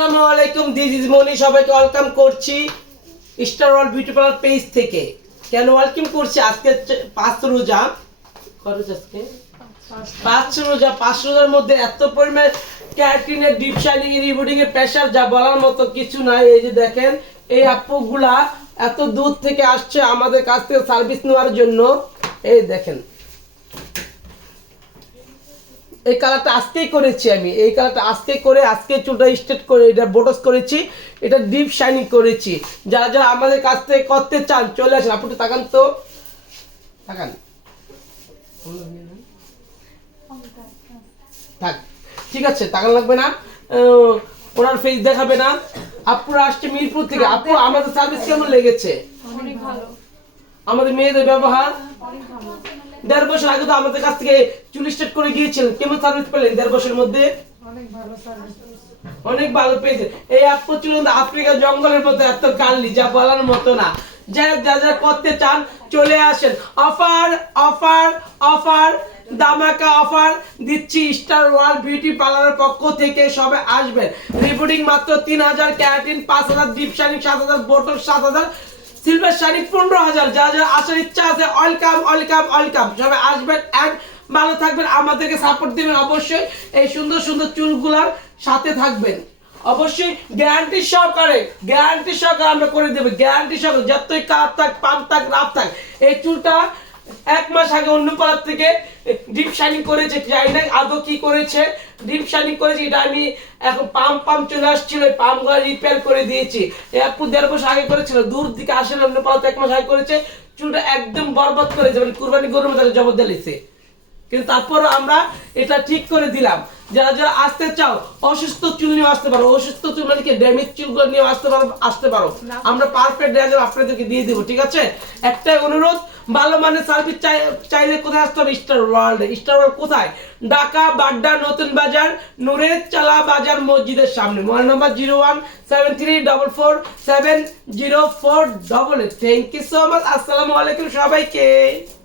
আসসালামু আলাইকুম, this is মনি। সবাইকে ওয়েলকাম করছি star world beauty parlour page থেকে। কেন ওয়েলকাম করছি? আজকে 5 রোজা, খরচ আজকে 5 রোজা। 5 রোজার মধ্যে এত পরিমাণ ক্যারাটিনের, ডিপ শাইনিং, রিবুটিং এর প্রেসার যা বলার মতো কিছু নাই। এই যে দেখেন, এই আপুগুলা এত দূর থেকে আসছে আমাদের কাছ থেকে সার্ভিস নেওয়ার জন্য। এই দেখেন, এই কালারটা আজকেই করেছি আমি। এই কালারটা আজকে করে, আজকে চুলটা স্ট্রেট করে, এটা বোটস করেছি, এটা ডিপ শাইনিং করেছি। যারা যারা আমাদের কাছ থেকে করতে চান চলে আসেন। আপনি তাকান তো, তাকান, থাক, ঠিক আছে, তাকান লাগবে না। ওনার ফেস দেখাবে না। আপুরা আসছে মিরপুর থেকে। আপু, আমাদের সার্ভিস কেমন লেগেছে? অনেক ভালো, আমাদের মেয়েদের ব্যবহার? অনেক ভালো। 1.5 বছর আগে তো আমাদের কাছ থেকে চুল স্ট্রেট করে গিয়েছিলেন। কেমন সার্ভিস পেলেন 1.5 বছরের মধ্যে? অনেক ভালো সার্ভিস। অনেক ভালো পেয়েছে। এই আপু চুল আফ্রিকা জঙ্গলের মধ্যে এত কার্লি, যা বলার মতো না। যা যা যা করতে চান চলে আসেন। অফার অফার অফার, দামাকা অফার দিচ্ছি স্টার ওয়ার্ল্ড বিউটি পার্লারের পক্ষ থেকে। সবে আসবেন। রিবুটিং মাত্র 3000, keratin 5000, deep shining 7000, bottle 7000, silver shining 15000। যা যা আসার ইচ্ছা আছে ওয়েলকাম ওয়েলকাম ওয়েলকাম। সবে আসবেন এন্ড ভালো থাকবেন, আমাদেরকে সাপোর্ট দিবেন। অবশ্যই এই সুন্দর সুন্দর চুলগুলার সাথে থাকবেন। অবশ্যই গ্যারান্টি সহকারে, গ্যারান্টি সহকারে আমরা করে দেব। গ্যারান্টি সহকারে, যতই কাপ থাক, পাম্প থাক, রাফ থাক। এই চুলটা 1 মাস আগে অন্য পাড়ার থেকে ডিপ শাইনিং করেছে, জানি না আদৌ কি করেছে। ডিপ শাইনিং করেছে, এটা আমি এখন পাম্প চলে আসছিল, পাম্পগুলো রিপেয়ার করে দিয়েছি। এই আপু 1.5 বছর আগে করেছিল, দূর দিকে আসলে অন্য পাড়াতে 1 মাস আগে করেছে। চুলটা একদম বরবাদ করেছে, মানে কুরবানি গরুর মতো জবর দিয়েছে। কিন্তু তারপর আমরা এটা ঠিক করে দিলাম। যারা যারা আসতে চাও, অসুস্থ চুল নিয়ে আসতে পারো। অসুস্থ চুল মানে কি, ড্যামেজ চুলগুলো নিয়ে আসতে পারো। আমরা পারফেক্ট ড্রেস আপনাদেরকে দিয়ে দিব, ঠিক আছে? একটাই অনুরোধ, ভালো মানের সার্ভিস চাইলে কোথায় আসতে হবে? Star world. স্টার ওয়ার্ল্ড কোথায়? ঢাকা বাড্ডা নতুন বাজার, নূরের চালা বাজার মসজিদের সামনে। Mobile number 0173447048। Thank you so much. আসসালামু আলাইকুম সবাইকে।